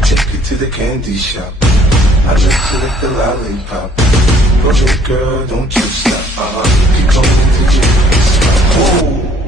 I take you to the candy shop. I let you lick the lollipop. Go ahead, girl, don't you stop. Keep going till you stop. Whoa.